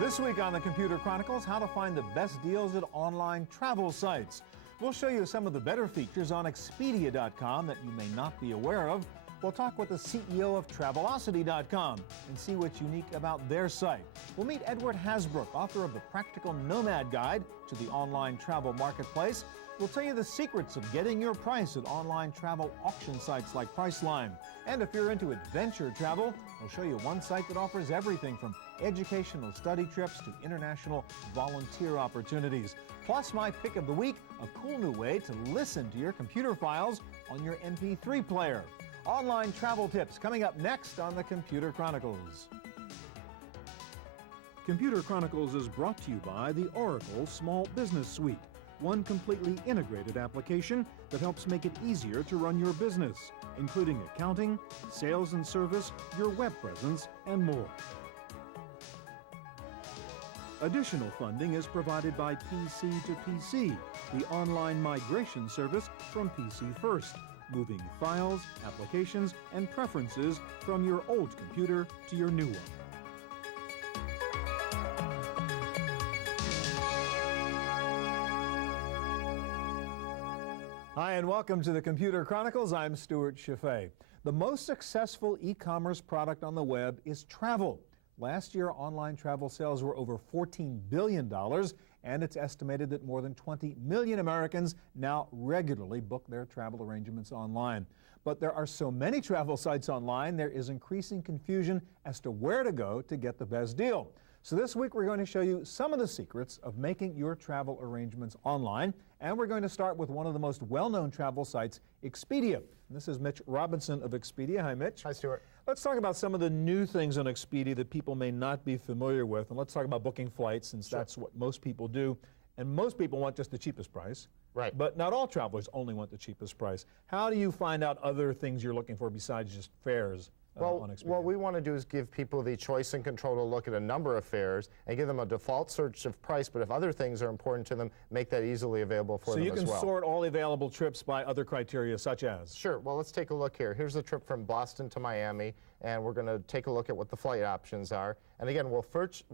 This week on the Computer Chronicles, how to find the best deals at online travel sites. We'll show you some of the better features on Expedia.com that you may not be aware of. We'll talk with the CEO of Travelocity.com and see what's unique about their site. We'll meet Edward Hasbrook, author of the Practical Nomad Guide to the Online Travel Marketplace. We'll tell you the secrets of getting your price at online travel auction sites like Priceline. And if you're into adventure travel, we'll show you one site that offers everything from educational study trips to international volunteer opportunities. Plus, my pick of the week, a cool new way to listen to your computer files on your MP3 player. Online travel tips coming up next on the Computer Chronicles. Computer Chronicles is brought to you by the Oracle Small Business Suite, one completely integrated application that helps make it easier to run your business, including accounting, sales and service, your web presence, and more. Additional funding is provided by PC to PC, the online migration service from PC First, moving files, applications, and preferences from your old computer to your new one. Hi, and welcome to the Computer Chronicles. I'm Stewart Cheifet. The most successful e-commerce product on the web is travel. Last year, online travel sales were over $14 billion, and it's estimated that more than 20 million Americans now regularly book their travel arrangements online. But there are so many travel sites online, there is increasing confusion as to where to go to get the best deal. So this week we're going to show you some of the secrets of making your travel arrangements online, and we're going to start with one of the most well-known travel sites, Expedia. And this is Mitch Robinson of Expedia. Hi, Mitch. Hi, Stuart. Let's talk about some of the new things on Expedia that people may not be familiar with, and let's talk about booking flights, since that's what most people do, and most people want just the cheapest price. Right. But not all travelers only want the cheapest price. How do you find out other things you're looking for besides just fares? What we want to do is give people the choice and control to look at a number of fares and give them a default search of price, but if other things are important to them, make that easily available for them as well. So you can sort all available trips by other criteria, such as? Sure. Well, let's take a look here. Here's the trip from Boston to Miami, and we're going to take a look at what the flight options are. And again, we'll first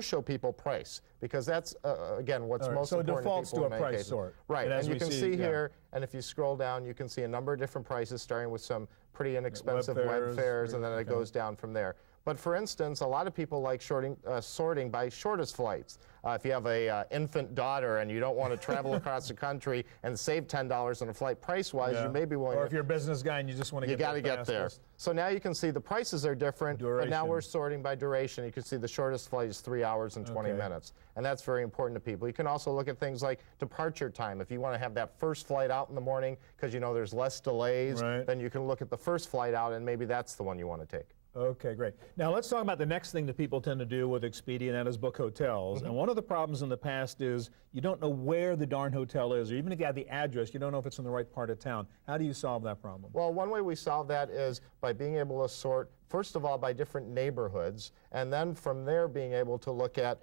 show people price, because that's, again, what's most important to people. So defaults to a price sort. Right. And you can see here, and if you scroll down, you can see a number of different prices, starting with some pretty inexpensive web fares, and then it goes down from there. But for instance, a lot of people like sorting by shortest flights. If you have an infant daughter and you don't want to travel across the country and save $10 on a flight price-wise, you may be willing Or if you're a business guy and you just want to get there fastest. You got to get there. So now you can see the prices are different, but now we're sorting by duration. You can see the shortest flight is 3 hours and 20 minutes, and that's very important to people. You can also look at things like departure time. If you want to have that first flight out in the morning because you know there's less delays, then you can look at the first flight out, and maybe that's the one you want to take. Okay, great. Now let's talk about the next thing that people tend to do with Expedia, and that is book hotels. And one of the problems in the past is you don't know where the darn hotel is, or even if you have the address, you don't know if it's in the right part of town. How do you solve that problem? Well, one way we solve that is by being able to sort, first of all, by different neighborhoods, and then from there being able to look at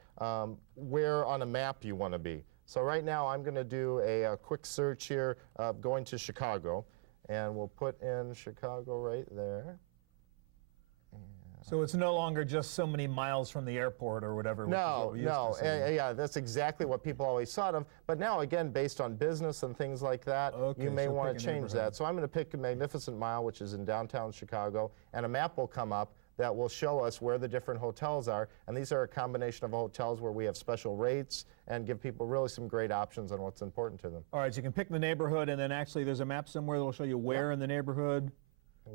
where on a map you want to be. So right now I'm going to do a quick search here going to Chicago, and we'll put in Chicago right there. So it's no longer just so many miles from the airport or whatever. No. Yeah, that's exactly what people always thought of. But now, again, based on business and things like that, you may want to change that. So I'm going to pick a Magnificent Mile, which is in downtown Chicago, and a map will come up that will show us where the different hotels are. And these are a combination of hotels where we have special rates and give people really some great options on what's important to them. All right, so you can pick the neighborhood, and then actually there's a map somewhere that will show you where in the neighborhood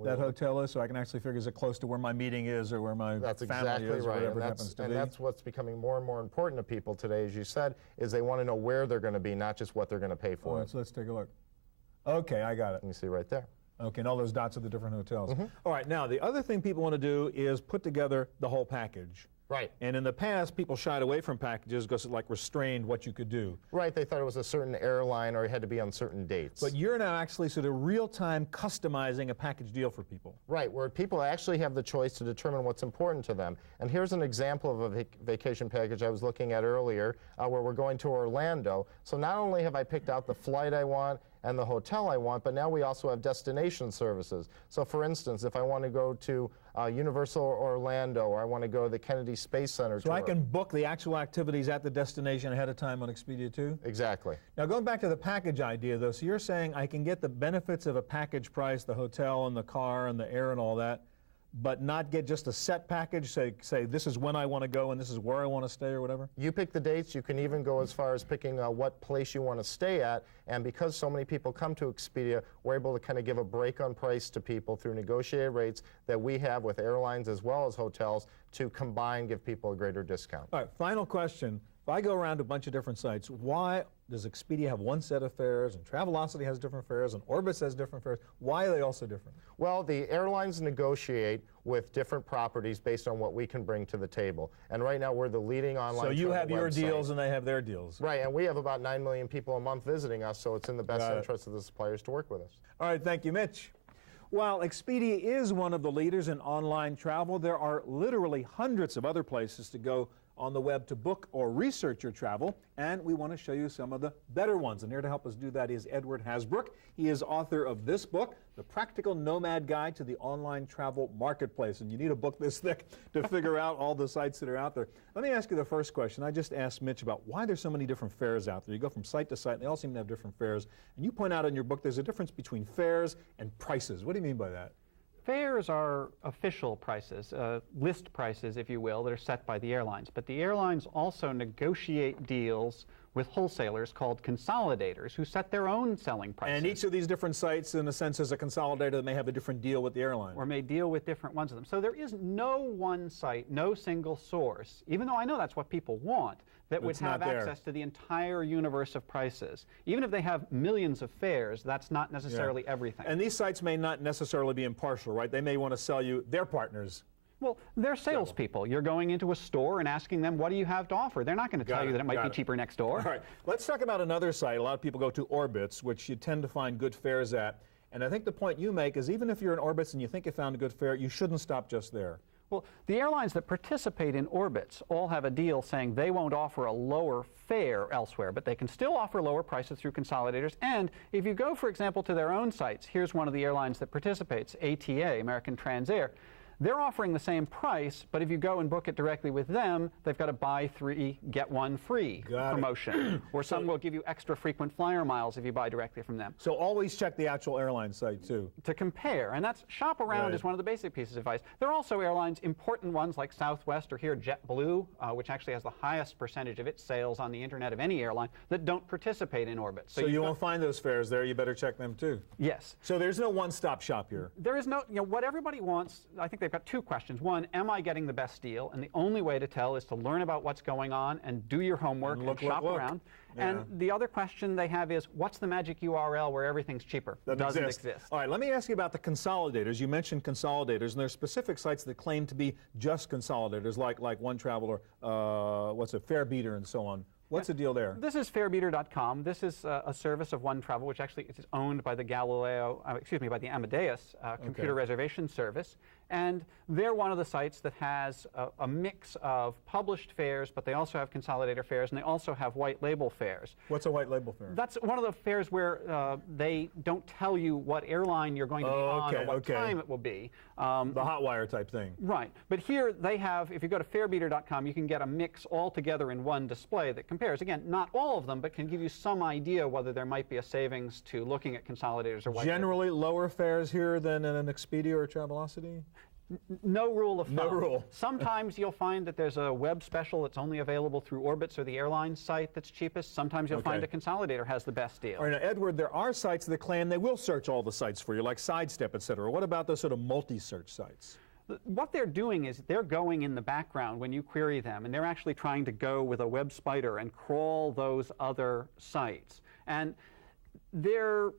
that hotel is, so I can actually figure, is it close to where my meeting is or where my family is, or whatever it happens to be. And that's what's becoming more and more important to people today, as you said, is they want to know where they're going to be, not just what they're going to pay for. All right, so let's take a look. Okay, I got it. You see right there. Okay, and all those dots are the different hotels. All right, now the other thing people want to do is put together the whole package. Right. And in the past, people shied away from packages because it restrained what you could do. Right, they thought it was a certain airline or it had to be on certain dates. But you're now actually sort of real-time customizing a package deal for people. Right, where people actually have the choice to determine what's important to them. And here's an example of a vacation package I was looking at earlier where we're going to Orlando. So not only have I picked out the flight I want and the hotel I want, but now we also have destination services. So for instance, if I want to go to Universal Orlando, or I want to go to the Kennedy Space Center So I can book the actual activities at the destination ahead of time on Expedia too? Exactly. Now going back to the package idea though, so you're saying I can get the benefits of a package price, the hotel and the car and the air and all that, but not get just a set package, say this is when I want to go and this is where I want to stay or whatever? You pick the dates. You can even go as far as picking what place you want to stay at. And because so many people come to Expedia, we're able to kind of give a break on price to people through negotiated rates that we have with airlines as well as hotels to combine, give people a greater discount. All right, final question. If I go around a bunch of different sites, why does Expedia have one set of fares and Travelocity has different fares and Orbitz has different fares? Why are they all so different? Well, the airlines negotiate with different properties based on what we can bring to the table. And right now we're the leading online So you have your website. deals and they have their deals. Right, and we have about 9 million people a month visiting us, so it's in the best interest of the suppliers to work with us. All right, thank you, Mitch. While Expedia is one of the leaders in online travel, there are literally hundreds of other places to go on the web to book or research your travel, and we want to show you some of the better ones. And here to help us do that is Edward Hasbrook. He is author of this book, The Practical Nomad Guide to the Online Travel Marketplace. And you need a book this thick to figure out all the sites that are out there. Let me ask you the first question. I just asked Mitch about why there's so many different fares out there. You go from site to site, and they all seem to have different fares. And you point out in your book there's a difference between fares and prices. What do you mean by that? Fares are official prices, list prices, if you will, that are set by the airlines. But the airlines also negotiate deals with wholesalers called consolidators who set their own selling prices. And each of these different sites, in a sense, is a consolidator that may have a different deal with the airline. Or may deal with different ones of them. So there is no one site, no single source, even though I know that's what people want, that would have access to the entire universe of prices. Even if they have millions of fares, that's not necessarily everything. And these sites may not necessarily be impartial, right? They may want to sell you their partners. Well, they're salespeople. You're going into a store and asking them, what do you have to offer? They're not going to tell you that it might be cheaper next door. All right. Let's talk about another site. A lot of people go to Orbitz, which you tend to find good fares at. And I think the point you make is even if you're in Orbitz and you think you found a good fare, you shouldn't stop just there. Well, the airlines that participate in Orbitz all have a deal saying they won't offer a lower fare elsewhere, but they can still offer lower prices through consolidators. And if you go, for example, to their own sites, here's one of the airlines that participates, ATA, American Transair. They're offering the same price, but if you go and book it directly with them, they've got a buy 3, get 1 free promotion. Or some will give you extra frequent flyer miles if you buy directly from them. So always check the actual airline site, too. To compare. And that's shop around is one of the basic pieces of advice. There are also airlines, important ones like Southwest or here JetBlue, which actually has the highest percentage of its sales on the internet of any airline, that don't participate in Orbitz. So you won't find those fares there. You better check them, too. Yes. So there's no one-stop shop here. There is no, what everybody wants, I think they've got 2 questions. One, am I getting the best deal? And the only way to tell is to learn about what's going on and do your homework and shop around. Yeah. And the other question they have is, what's the magic URL where everything's cheaper? That doesn't exist. All right, let me ask you about the consolidators. You mentioned consolidators, and there's specific sites that claim to be just consolidators, like One Traveler, Farebeater, and so on. What's the deal there? This is farebeater.com. This is a service of One Travel, which actually is owned by the by the Amadeus computer reservation service. And they're one of the sites that has a mix of published fares, but they also have consolidator fares, and they also have white label fares. What's a white label fare? That's one of the fares where they don't tell you what airline you're going to be on or what time it will be. The hotwire type thing. Right. But here they have, if you go to farebeater.com, you can get a mix all together in one display that compares. Again, not all of them, but can give you some idea whether there might be a savings to looking at consolidators or white Generally lower fares here than in an Expedia or Travelocity? No rule of thumb. No rule. Sometimes you'll find that there's a web special that's only available through Orbitz or the airline site that's cheapest. Sometimes you'll find a consolidator has the best deal. All right, now, Edward, there are sites that claim they will search all the sites for you, like Sidestep, et cetera. What about those sort of multi-search sites? What they're doing is they're going in the background when you query them, and they're actually trying to go with a web spider and crawl those other sites. And they're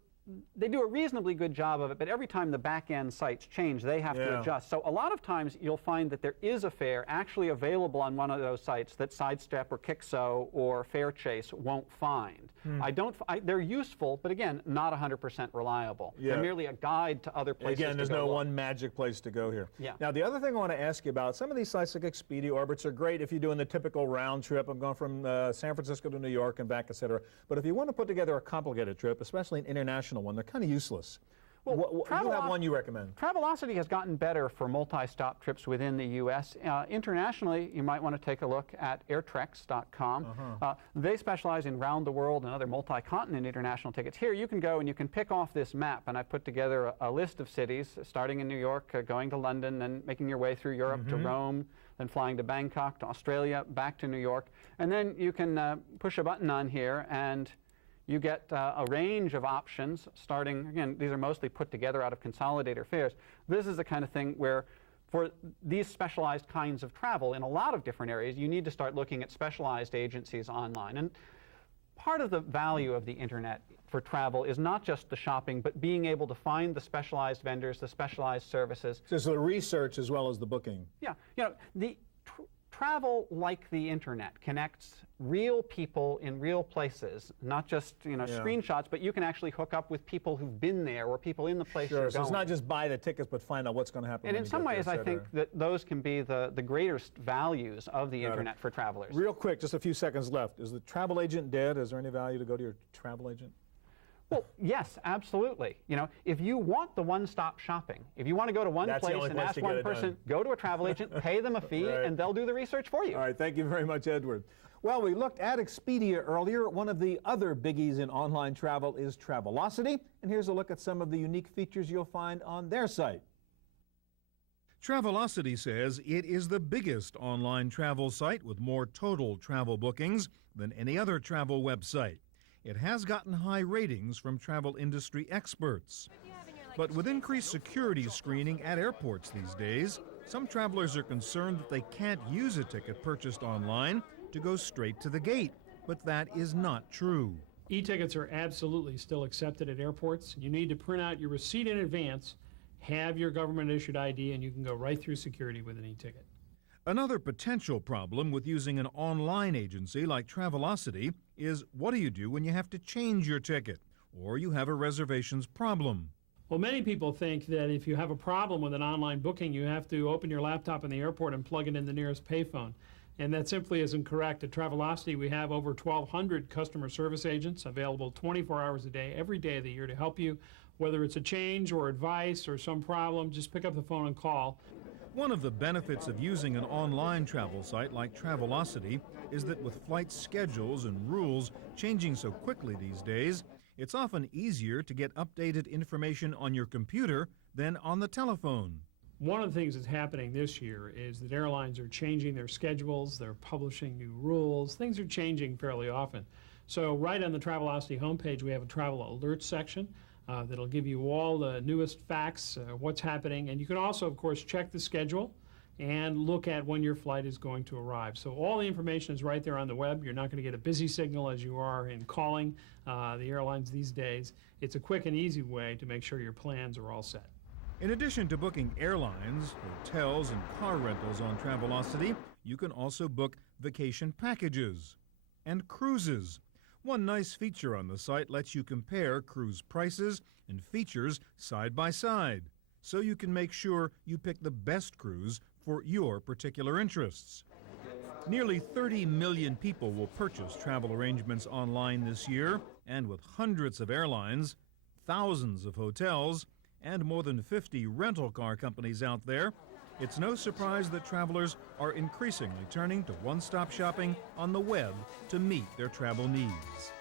they do a reasonably good job of it, but every time the back-end sites change, they have to adjust. So a lot of times you'll find that there is a fare actually available on one of those sites that Sidestep or Kixo or Fairchase won't find. They're useful, but again, not 100% reliable. They're merely a guide to other places. Again, there's no one magic place to go here. Now, the other thing I want to ask you about, some of these sites like Expedia, Orbitz are great if you're doing the typical round trip. I'm going from San Francisco to New York and back, etc. But if you want to put together a complicated trip, especially an international one, they're kind of useless. Well, you have one you recommend. Travelocity has gotten better for multi-stop trips within the U.S. Internationally, you might want to take a look at airtrex.com. They specialize in round the world and other multi-continent international tickets. Here you can go and you can pick off this map, and I put together a list of cities, starting in New York, going to London, then making your way through Europe to Rome, then flying to Bangkok, to Australia, back to New York. And then you can push a button on here and you get a range of options starting, again, these are mostly put together out of consolidator fares. This is the kind of thing where for these specialized kinds of travel in a lot of different areas, you need to start looking at specialized agencies online. And part of the value of the internet for travel is not just the shopping, but being able to find the specialized vendors, the specialized services. So it's the research as well as the booking. Yeah, you know, the travel, like the internet, connects real people in real places, not just screenshots, but you can actually hook up with people who've been there or people in the place you're going. So it's not just buy the tickets, but find out what's going to happen. And in some ways, I think that those can be the greatest values of the internet for travelers. Real quick, just a few seconds left. Is the travel agent dead? Is there any value to go to your travel agent? Well, yes, absolutely. You know, if you want the one-stop shopping, if you want to go to one place and ask one person, go to a travel agent, pay them a fee, and they'll do the research for you. All right, thank you very much, Edward. Well, we looked at Expedia earlier. One of the other biggies in online travel is Travelocity, and here's a look at some of the unique features you'll find on their site. Travelocity says it is the biggest online travel site with more total travel bookings than any other travel website. It has gotten high ratings from travel industry experts. But with increased security screening at airports these days, some travelers are concerned that they can't use a ticket purchased online to go straight to the gate. But that is not true. E-tickets are absolutely still accepted at airports. You need to print out your receipt in advance, have your government-issued ID, and you can go right through security with an e-ticket. Another potential problem with using an online agency like Travelocity is what do you do when you have to change your ticket or you have a reservations problem? Well, many people think that if you have a problem with an online booking, you have to open your laptop in the airport and plug it in the nearest payphone. And that simply isn't correct. At Travelocity, we have over 1,200 customer service agents available 24 hours a day, every day of the year to help you. Whether it's a change or advice or some problem, just pick up the phone and call. One of the benefits of using an online travel site like Travelocity is that with flight schedules and rules changing so quickly these days, it's often easier to get updated information on your computer than on the telephone. One of the things that's happening this year is that airlines are changing their schedules, they're publishing new rules, things are changing fairly often. So right on the Travelocity homepage we have a travel alert section that'll give you all the newest facts, what's happening, and you can also, of course, check the schedule and look at when your flight is going to arrive. So all the information is right there on the web. You're not going to get a busy signal as you are in calling the airlines these days. It's a quick and easy way to make sure your plans are all set. In addition to booking airlines, hotels, and car rentals on Travelocity, you can also book vacation packages and cruises. One nice feature on the site lets you compare cruise prices and features side by side, so you can make sure you pick the best cruise for your particular interests. Nearly 30 million people will purchase travel arrangements online this year, and with hundreds of airlines, thousands of hotels, and more than 50 rental car companies out there, it's no surprise that travelers are increasingly turning to one-stop shopping on the web to meet their travel needs.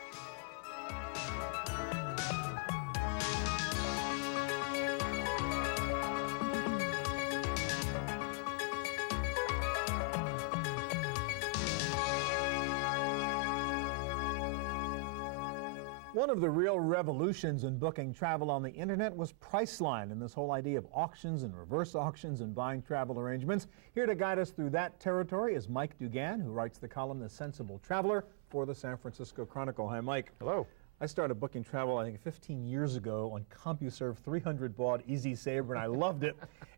One of the real revolutions in booking travel on the internet was Priceline and this whole idea of auctions and reverse auctions and buying travel arrangements. Here to guide us through that territory is Mike Dugan, who writes the column The Sensible Traveler for the San Francisco Chronicle. Hi, Mike. Hello. I started booking travel, I think, 15 years ago on CompuServe 300 baud Easy Saver, and I loved it.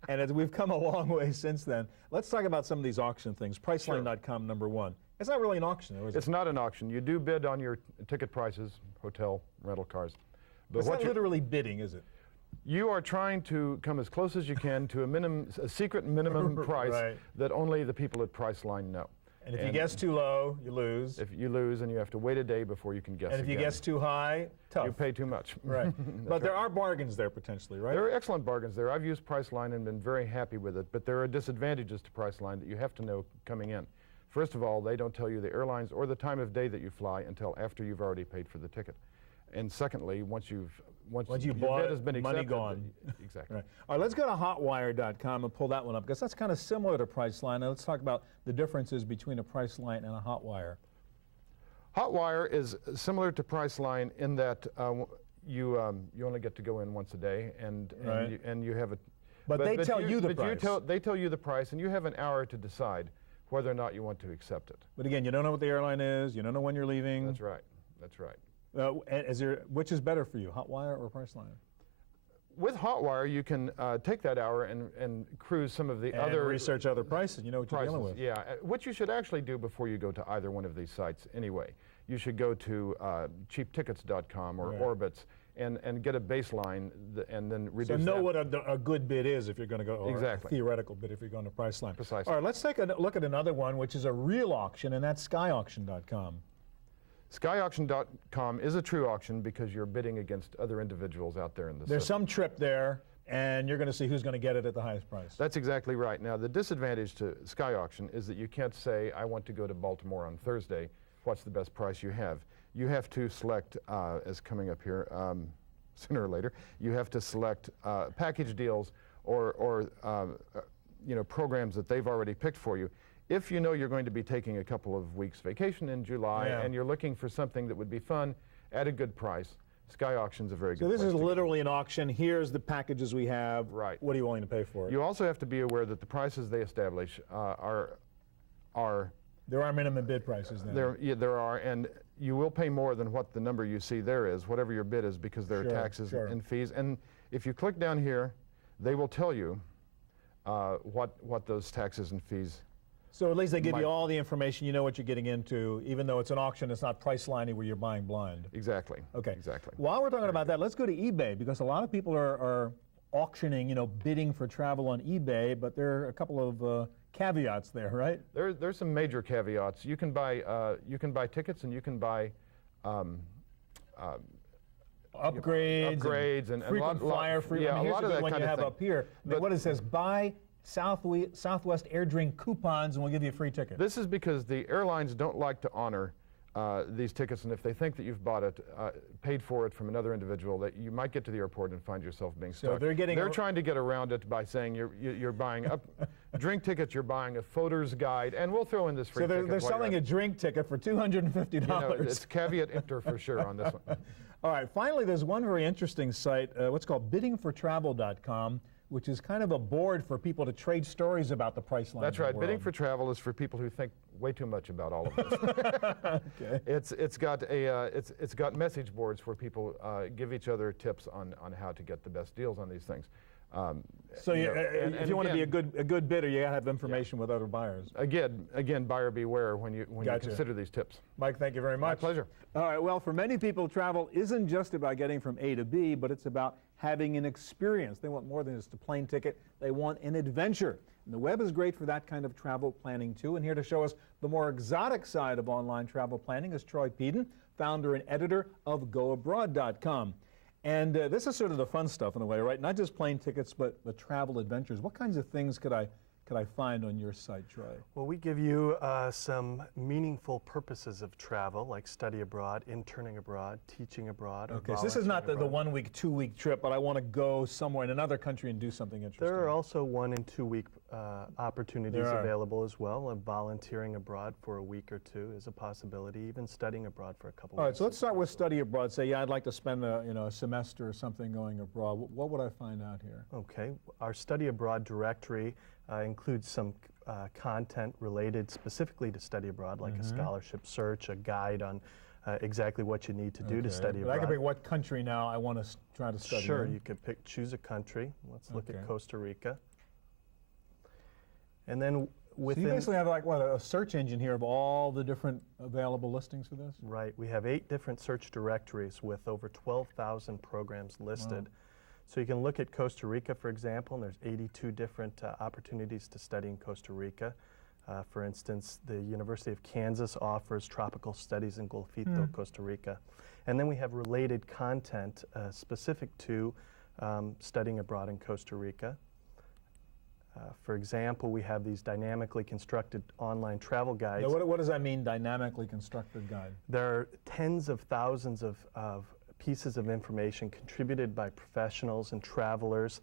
And we've come a long way since then. Let's talk about some of these auction things. Priceline.com, number one. It's not really an auction, though, is it? It's not an auction. You do bid on your ticket prices, hotel, rental cars. But it's not literally bidding, is it? You are trying to come as close as you can to a secret minimum price that only the people at Priceline know. And if you guess too low, you lose. If you lose, and you have to wait a day before you can guess And if you guess too high, tough. You pay too much. Right. But there are bargains there, potentially, right? There are excellent bargains there. I've used Priceline and been very happy with it, but there are disadvantages to Priceline that you have to know coming in. First of all, they don't tell you the airlines or the time of day that you fly until after you've already paid for the ticket. And secondly, once your bid has been accepted, money gone. Exactly. Right. All right, let's go to hotwire.com and pull that one up, because that's kind of similar to Priceline. Now let's talk about the differences between a Priceline and a Hotwire. Hotwire is similar to Priceline in that you only get to go in once a day, and you have a. But they tell you the price. They tell you the price, and you have an hour to decide whether or not you want to accept it. But again, you don't know what the airline is. You don't know when you're leaving. That's right. That's right. Which is better for you, Hotwire or Priceline? With Hotwire, you can take that hour and cruise some of the other... research other prices. You know what you're dealing with. Yeah, what you should actually do before you go to either one of these sites anyway, you should go to cheaptickets.com or Orbitz and get a baseline and then reduce So know what a good bid is if you're going to go, or exactly. a theoretical bid if you're going to Priceline. Precisely. All right, let's take a look at another one, which is a real auction, and that's skyauction.com. Skyauction.com is a true auction because you're bidding against other individuals out there in the There's system. some trip there, and you're going to see who's going to get it at the highest price. That's exactly right. Now, the disadvantage to Sky Auction is that you can't say, I want to go to Baltimore on Thursday. What's the best price you have? You have to select, as coming up here sooner or later, you have to select package deals or programs that they've already picked for you. If you know you're going to be taking a couple of weeks vacation in July and you're looking for something that would be fun at a good price, Sky Auction's a very good place. So this is literally an auction. Here's the packages we have. Right. What are you willing to pay for it? You also have to be aware that the prices they establish are... There are minimum bid prices then. There are, and you will pay more than what the number you see there is, whatever your bid is, because there are taxes and fees. And if you click down here, they will tell you what those taxes and fees. So at least they give you all the information. You know what you're getting into. Even though it's an auction, it's not Priceline where you're buying blind. Exactly. Okay. Exactly. While we're talking about that, let's go to eBay, because a lot of people are auctioning, bidding for travel on eBay, but there are a couple of caveats there, right? There's some major caveats. You can buy tickets, and you can buy upgrades and frequent flyer free. Yeah, here's a lot of that one kind you of have thing. up here. What it says: buy Southwest Air Drink coupons, and we'll give you a free ticket. This is because the airlines don't like to honor these tickets, and if they think that you've bought it, paid for it from another individual, that you might get to the airport and find yourself being stuck. So they're trying to get around it by saying you're buying drink tickets, you're buying a floater's guide, and we'll throw in this free ticket. So they're selling a drink ticket for $250. It's caveat emptor for sure on this one. All right, finally, there's one very interesting site, what's called biddingfortravel.com, which is kind of a board for people to trade stories about the Priceline. That's right. Bidding for Travel is for people who think way too much about all of this. Okay. It's got message boards where people give each other tips on how to get the best deals on these things. So if you want to be a good bidder, you got to have information with other buyers. Again, buyer beware when you consider these tips. Mike, thank you very much. My pleasure. All right. Well, for many people, travel isn't just about getting from A to B, but it's about having an experience. They want more than just a plane ticket. They want an adventure. And the web is great for that kind of travel planning, too. And here to show us the more exotic side of online travel planning is Troy Peden, founder and editor of GoAbroad.com. And this is sort of the fun stuff in a way, right? Not just plane tickets, but the travel adventures. What kinds of things could I find on your site, Troy? Well, we give you some meaningful purposes of travel, like study abroad, interning abroad, teaching abroad. Okay, so this is not the 1 week, 2 week trip, but I want to go somewhere in another country and do something interesting. There are also 1 and 2 week opportunities available as well. Volunteering abroad for a week or two is a possibility, even studying abroad for a couple weeks. All right, so let's start with study abroad. Say, yeah, I'd like to spend a semester or something going abroad. What would I find out here? Okay, our study abroad directory includes some content related specifically to study abroad, like a scholarship search, a guide on exactly what you need to do to study abroad. I can pick what country now I want to try to study Sure, in. you could choose a country. Let's look at Costa Rica. And then within... So you basically have like, what, a search engine here of all the different available listings for this? Right. We have 8 different search directories with over 12,000 programs listed. Wow. So you can look at Costa Rica, for example, and there's 82 different opportunities to study in Costa Rica. For instance, the University of Kansas offers tropical studies in Golfito, Costa Rica. And then we have related content specific to studying abroad in Costa Rica. For example, we have these dynamically constructed online travel guides. Now, what does that mean, dynamically constructed guide? There are tens of thousands of pieces of information contributed by professionals and travelers,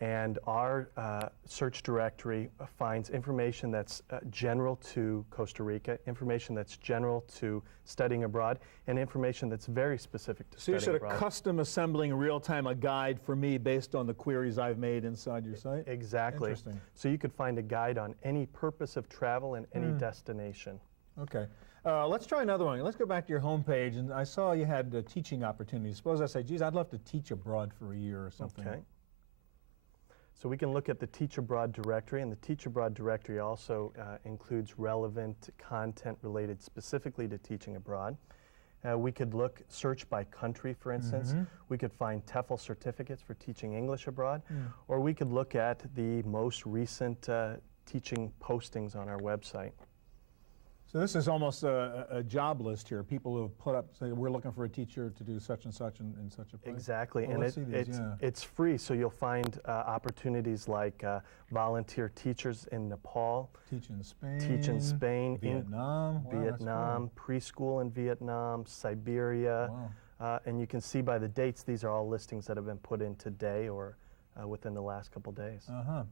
and our search directory finds information that's general to Costa Rica, information that's general to studying abroad, and information that's very specific to studying abroad. So you're sort of custom assembling in real time a guide for me based on the queries I've made inside your site? Exactly. Interesting. So you could find a guide on any purpose of travel and any destination. Okay. Let's try another one. Let's go back to your home page, and I saw you had teaching opportunities. Suppose I say, geez, I'd love to teach abroad for a year or something. Okay. So we can look at the Teach Abroad directory, and the Teach Abroad directory also includes relevant content related specifically to teaching abroad. We could search by country, for instance. We could find TEFL certificates for teaching English abroad, or we could look at the most recent teaching postings on our website. So this is almost a job list here. People who have put up, say, we're looking for a teacher to do such and such in such a place. Exactly, well, and it's free, so you'll find opportunities like volunteer teachers in Nepal. Teach in Spain. Teach in Spain. Vietnam. Wow, Vietnam, preschool in Vietnam, Siberia. Wow. And you can see by the dates, these are all listings that have been put in today or within the last couple days.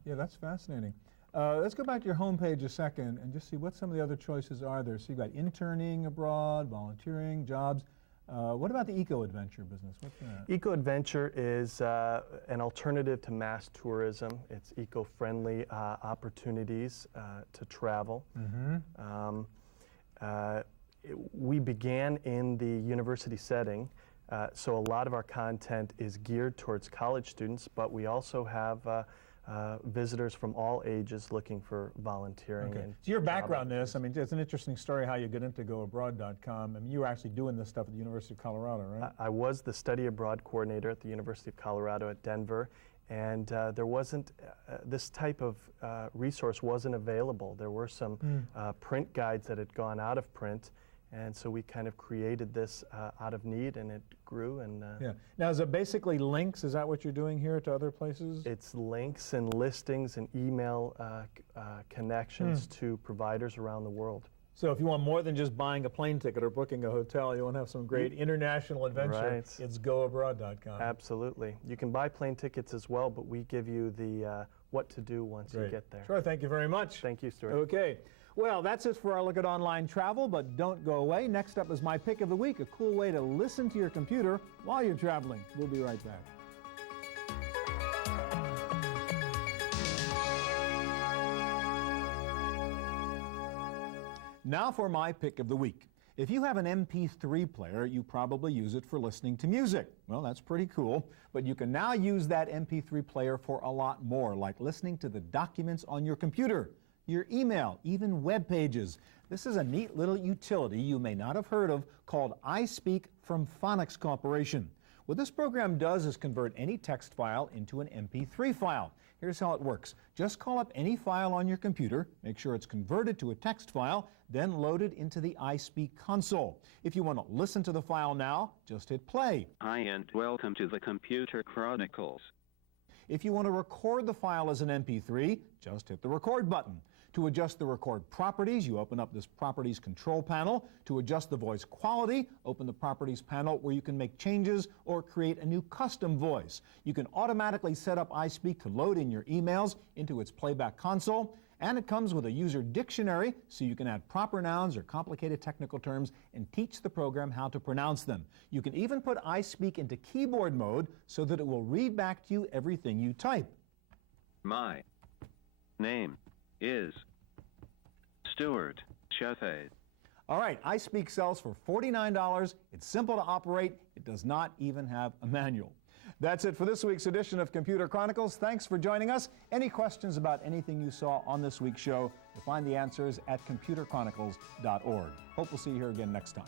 Yeah, that's fascinating. Let's go back to your home page a second and just see what some of the other choices are there. So you've got interning abroad, volunteering, jobs. What about the eco-adventure business? What's that? Eco-adventure is an alternative to mass tourism. It's eco-friendly opportunities to travel. We began in the university setting, so a lot of our content is geared towards college students, but we also have visitors from all ages looking for volunteering. Okay. So your background in this, I mean, it's an interesting story how you get into goabroad.com. I mean, you were actually doing this stuff at the University of Colorado, right? I was the study abroad coordinator at the University of Colorado at Denver, and there wasn't, this type of resource wasn't available. There were some print guides that had gone out of print, and so we kind of created this out of need, and it grew. And yeah. Now, is it basically links? Is that what you're doing here to other places? It's links and listings and email connections to providers around the world. So if you want more than just buying a plane ticket or booking a hotel, you want to have some great international adventure, it's goabroad.com. Absolutely. You can buy plane tickets as well, but we give you the what to do once you get there. Sure, thank you very much. Thank you, Stewart. Okay. Well, that's it for our look at online travel, but don't go away. Next up is my pick of the week, a cool way to listen to your computer while you're traveling. We'll be right back. Now for my pick of the week. If you have an MP3 player, you probably use it for listening to music. Well, that's pretty cool, but you can now use that MP3 player for a lot more, like listening to the documents on your computer, your email, even web pages. This is a neat little utility you may not have heard of called iSpeak from Phonics Corporation. What this program does is convert any text file into an MP3 file. Here's how it works. Just call up any file on your computer, make sure it's converted to a text file, then load it into the iSpeak console. If you want to listen to the file now, just hit play. Hi and welcome to the Computer Chronicles. If you want to record the file as an MP3, just hit the record button. To adjust the record properties, you open up this Properties control panel. To adjust the voice quality, open the Properties panel where you can make changes or create a new custom voice. You can automatically set up iSpeak to load in your emails into its playback console, and it comes with a user dictionary so you can add proper nouns or complicated technical terms and teach the program how to pronounce them. You can even put iSpeak into keyboard mode so that it will read back to you everything you type. My name is Stewart Cheifet. All right, iSpeak sells for $49. It's simple to operate. It does not even have a manual. That's it for this week's edition of Computer Chronicles. Thanks for joining us. Any questions about anything you saw on this week's show, you'll find the answers at computerchronicles.org. Hope we'll see you here again next time.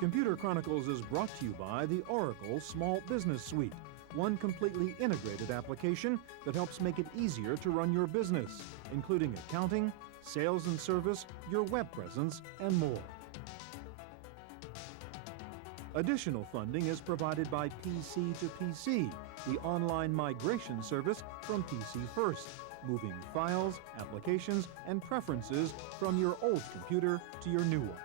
Computer Chronicles is brought to you by the Oracle Small Business Suite, one completely integrated application that helps make it easier to run your business, including accounting, sales and service, your web presence, and more. Additional funding is provided by PC to PC, the online migration service from PC First, moving files, applications, and preferences from your old computer to your new one.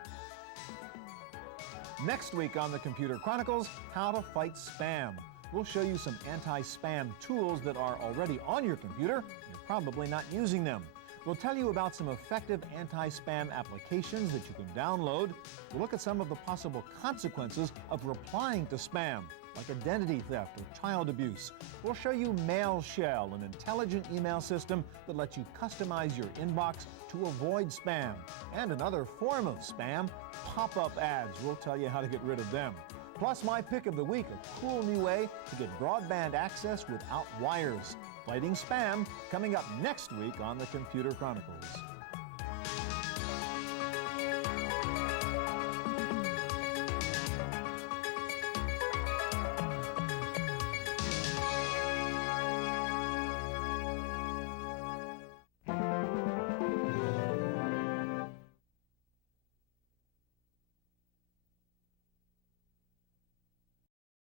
Next week on the Computer Chronicles, how to fight spam. We'll show you some anti-spam tools that are already on your computer. You're probably not using them. We'll tell you about some effective anti-spam applications that you can download. We'll look at some of the possible consequences of replying to spam, like identity theft or child abuse. We'll show you MailShell, an intelligent email system that lets you customize your inbox to avoid spam. And another form of spam, pop-up ads. We'll tell you how to get rid of them. Plus, my pick of the week, a cool new way to get broadband access without wires. Fighting spam, coming up next week on the Computer Chronicles.